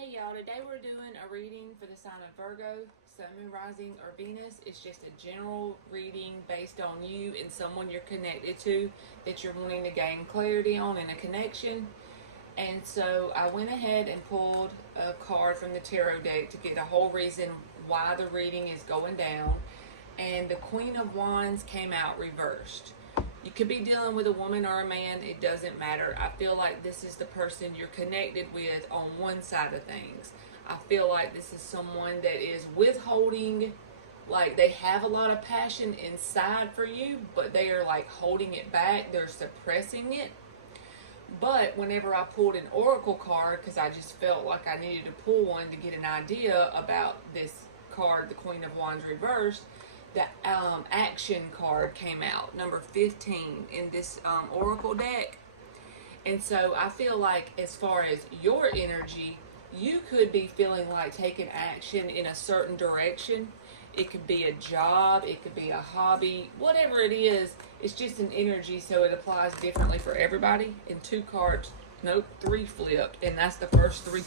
Hey y'all, today we're doing a reading for the sign of Virgo, Sun, Moon, Rising, or Venus. It's just a general reading based on you and someone you're connected to that you're wanting to gain clarity on in a connection. And so I went ahead and pulled a card from the tarot deck to get a whole reason why the reading is going down. And the Queen of Wands came out reversed. You could be dealing with a woman or a man, it doesn't matter. I feel like this is the person you're connected with on one side of things. I feel like this is someone that is withholding, like they have a lot of passion inside for you, but they are like holding it back, they're suppressing it. But whenever I pulled an oracle card, because I just felt like I needed to pull one to get an idea about this card, the Queen of Wands reversed, the action card came out, number 15 in this oracle deck. And so I feel like as far as your energy, you could be feeling like taking action in a certain direction. It could be a job, it could be a hobby, whatever it is. It's just an energy, so it applies differently for everybody. And two cards, nope, three flipped, and that's the first three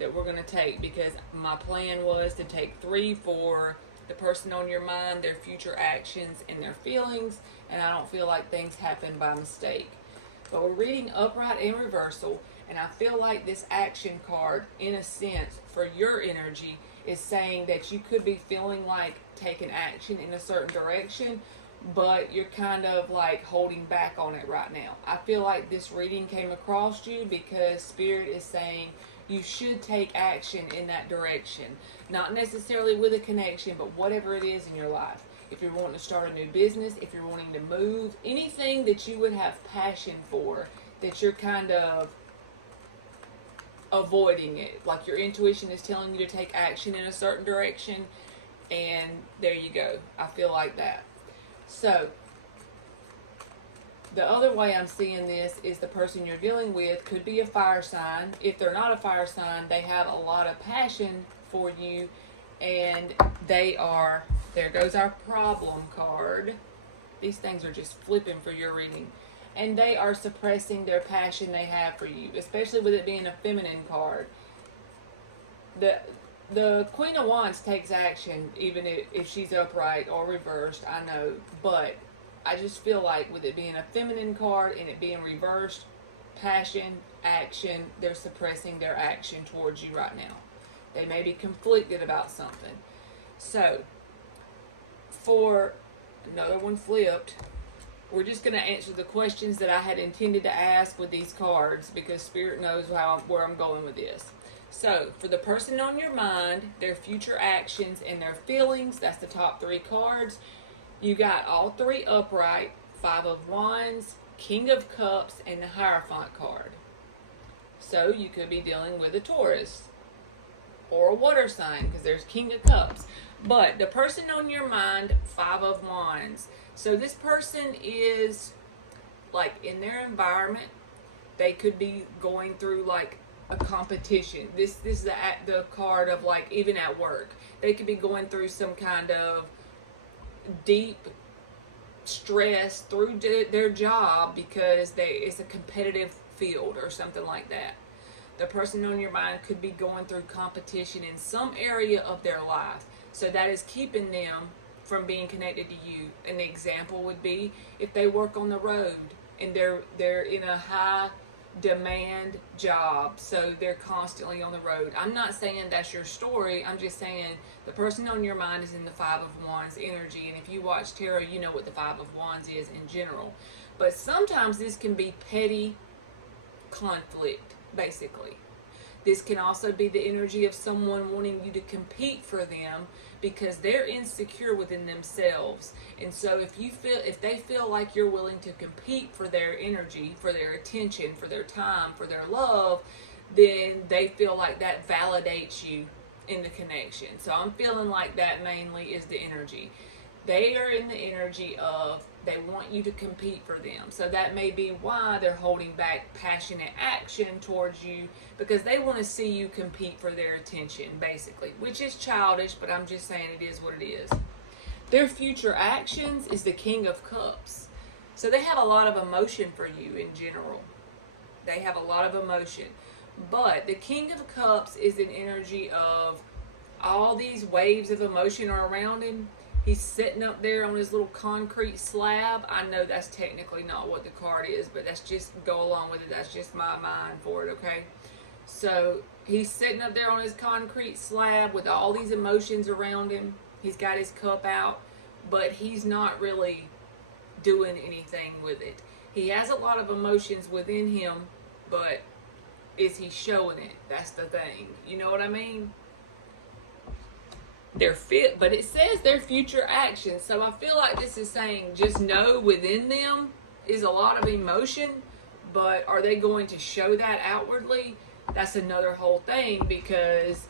that we're going to take, because my plan was to take three for the person on your mind, their future actions, and their feelings, and I don't feel like things happen by mistake. But we're reading upright and reversal, and I feel like this action card, in a sense, for your energy, is saying that you could be feeling like taking action in a certain direction, but you're kind of like holding back on it right now. I feel like this reading came across you because Spirit is saying you should take action in that direction. Not necessarily with a connection, but whatever it is in your life. If you're wanting to start a new business, if you're wanting to move, anything that you would have passion for, that you're kind of avoiding it. Like your intuition is telling you to take action in a certain direction, and there you go. I feel like that. So, the other way I'm seeing this is the person you're dealing with could be a fire sign. If they're not a fire sign, they have a lot of passion for you, and they are, there goes our problem card. These things are just flipping for your reading. And they are suppressing their passion they have for you, especially with it being a feminine card. The Queen of Wands takes action even if she's upright or reversed, I know, but I just feel like with it being a feminine card and it being reversed, passion, action, they're suppressing their action towards you right now. They may be conflicted about something. So, for another one flipped, we're just going to answer the questions that I had intended to ask with these cards, because Spirit knows where I'm going with this. So, for the person on your mind, their future actions and their feelings, that's the top three cards. You got all three upright, Five of Wands, King of Cups, and the Hierophant card. So you could be dealing with a Taurus or a water sign, because there's King of Cups. But the person on your mind, Five of Wands. So this person is like in their environment. They could be going through like a competition. This is the card of like even at work. They could be going through some kind of deep stress through their job because it's a competitive field or something like that. The person on your mind could be going through competition in some area of their life, so that is keeping them from being connected to you. An example would be if they work on the road and they're in a high demand job, so they're constantly on the road. I'm not saying that's your story. I'm just saying the person on your mind is in the Five of Wands energy, and if you watch tarot, you know what the Five of Wands is in general. But sometimes this can be petty conflict, basically. This can also be the energy of someone wanting you to compete for them because they're insecure within themselves. And so if they feel like you're willing to compete for their energy, for their attention, for their time, for their love, then they feel like that validates you in the connection. So I'm feeling like that mainly is the energy. They are in the energy of they want you to compete for them. So that may be why they're holding back passionate action towards you, because they want to see you compete for their attention, basically, which is childish, but I'm just saying it is what it is. Their future actions is the King of Cups. So they have a lot of emotion for you in general. They have a lot of emotion. But the King of Cups is an energy of all these waves of emotion are around him. He's sitting up there on his little concrete slab. I know that's technically not what the card is, but that's just, go along with it. That's just my mind for it, okay? So he's sitting up there on his concrete slab with all these emotions around him. He's got his cup out, but he's not really doing anything with it. He has a lot of emotions within him, but is he showing it? That's the thing. You know what I mean? They're fit, but it says their future actions. So I feel like this is saying just know within them is a lot of emotion, but are they going to show that outwardly? That's another whole thing, because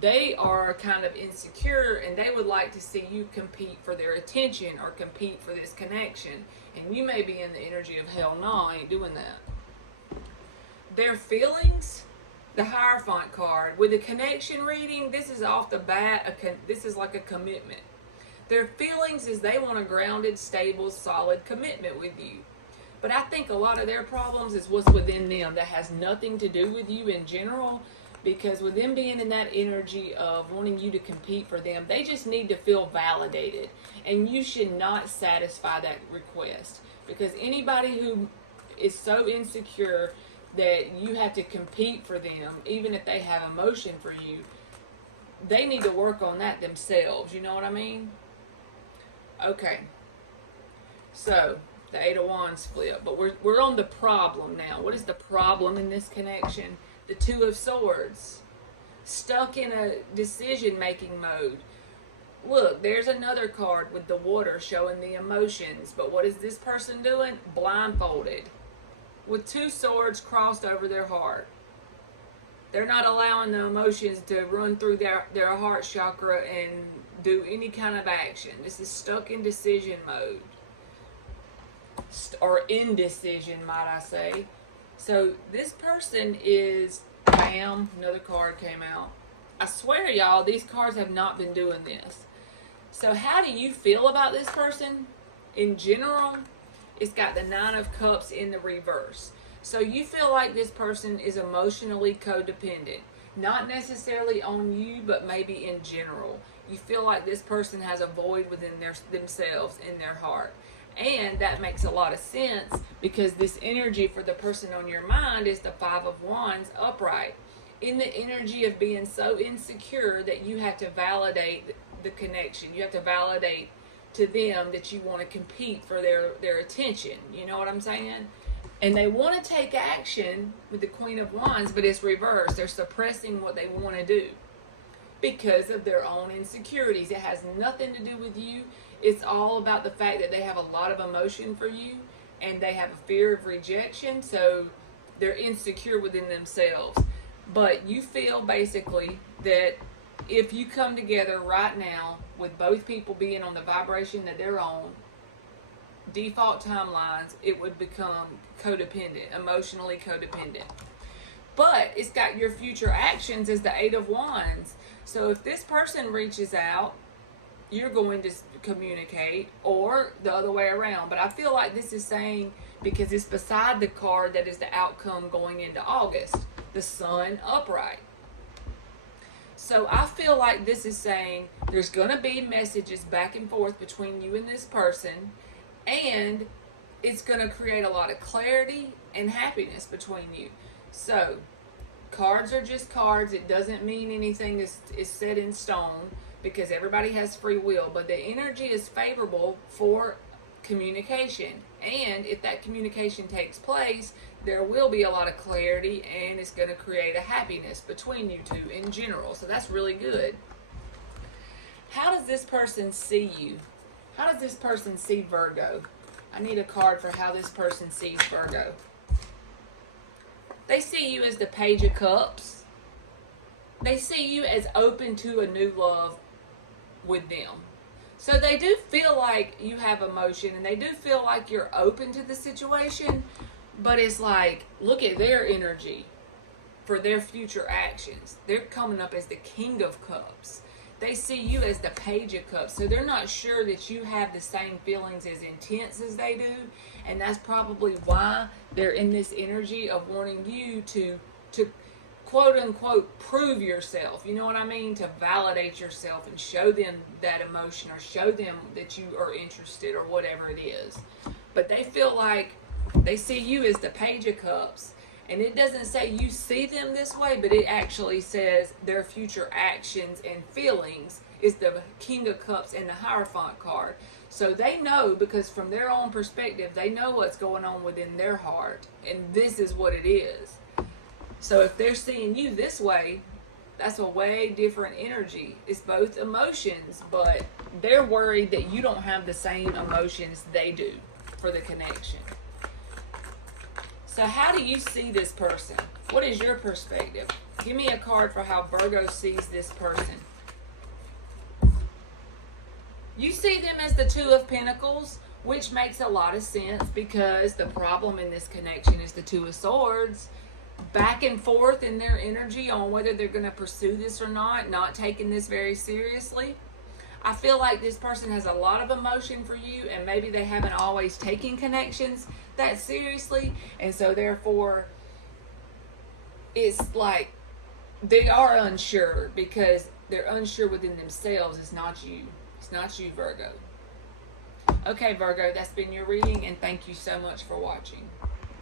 they are kind of insecure and they would like to see you compete for their attention or compete for this connection. And you may be in the energy of hell no, I ain't doing that. Their feelings, the Hierophant card, with the connection reading, this is off the bat, this is like a commitment. Their feelings is they want a grounded, stable, solid commitment with you. But I think a lot of their problems is what's within them that has nothing to do with you in general, because with them being in that energy of wanting you to compete for them, they just need to feel validated. And you should not satisfy that request, because anybody who is so insecure that you have to compete for them, even if they have emotion for you, they need to work on that themselves. You know what I mean? Okay. So, the Eight of Wands flip. But we're on the problem now. What is the problem in this connection? The Two of Swords. Stuck in a decision-making mode. Look, there's another card with the water showing the emotions. But what is this person doing? Blindfolded. With two swords crossed over their heart. They're not allowing the emotions to run through their heart chakra and do any kind of action. This is stuck in decision mode. Or indecision, might I say. So this person is, bam, another card came out. I swear, y'all, these cards have not been doing this. So how do you feel about this person? In general, it's got the Nine of Cups in the reverse. So you feel like this person is emotionally codependent. Not necessarily on you, but maybe in general. You feel like this person has a void within themselves in their heart. And that makes a lot of sense, because this energy for the person on your mind is the Five of Wands upright. In the energy of being so insecure that you have to validate the connection. You have to validate to them that you want to compete for their attention. You know what I'm saying? And they want to take action with the Queen of Wands, but it's reversed. They're suppressing what they want to do because of their own insecurities. It has nothing to do with you. It's all about the fact that they have a lot of emotion for you and they have a fear of rejection, so they're insecure within themselves. But you feel basically that if you come together right now with both people being on the vibration that they're on, default timelines, it would become codependent, emotionally codependent. But it's got your future actions as the Eight of Wands. So if this person reaches out, you're going to communicate, or the other way around. But I feel like this is saying, because it's beside the card that is the outcome going into August, the Sun upright. So I feel like this is saying there's going to be messages back and forth between you and this person, and it's going to create a lot of clarity and happiness between you. So cards are just cards. It doesn't mean anything is set in stone, because everybody has free will, but the energy is favorable for communication. And if that communication takes place, there will be a lot of clarity, and it's going to create a happiness between you two in general. So that's really good. How does this person see you? How does this person see Virgo? I need a card for how this person sees Virgo. They see you as the Page of Cups. They see you as open to a new love with them. So they do feel like you have emotion, and they do feel like you're open to the situation, but it's like, look at their energy for their future actions. They're coming up as the King of Cups. They see you as the Page of Cups, so they're not sure that you have the same feelings as intense as they do, and that's probably why they're in this energy of wanting you to quote unquote prove yourself. You know what I mean? To validate yourself and show them that emotion or show them that you are interested or whatever it is. But they feel like they see you as the Page of Cups. And it doesn't say you see them this way, but it actually says their future actions and feelings is the King of Cups and the Hierophant card. So they know, because from their own perspective, they know what's going on within their heart. And this is what it is. So if they're seeing you this way, that's a way different energy. It's both emotions, but they're worried that you don't have the same emotions they do for the connection. So how do you see this person? What is your perspective? Give me a card for how Virgo sees this person. You see them as the Two of Pentacles, which makes a lot of sense because the problem in this connection is the Two of Swords. Back and forth in their energy on whether they're going to pursue this or not taking this very seriously. I feel like this person has a lot of emotion for you, and maybe they haven't always taken connections that seriously, and so therefore it's like they are unsure because they're unsure within themselves. It's not you. It's not you, Virgo. Okay, Virgo, that's been your reading, and thank you so much for watching.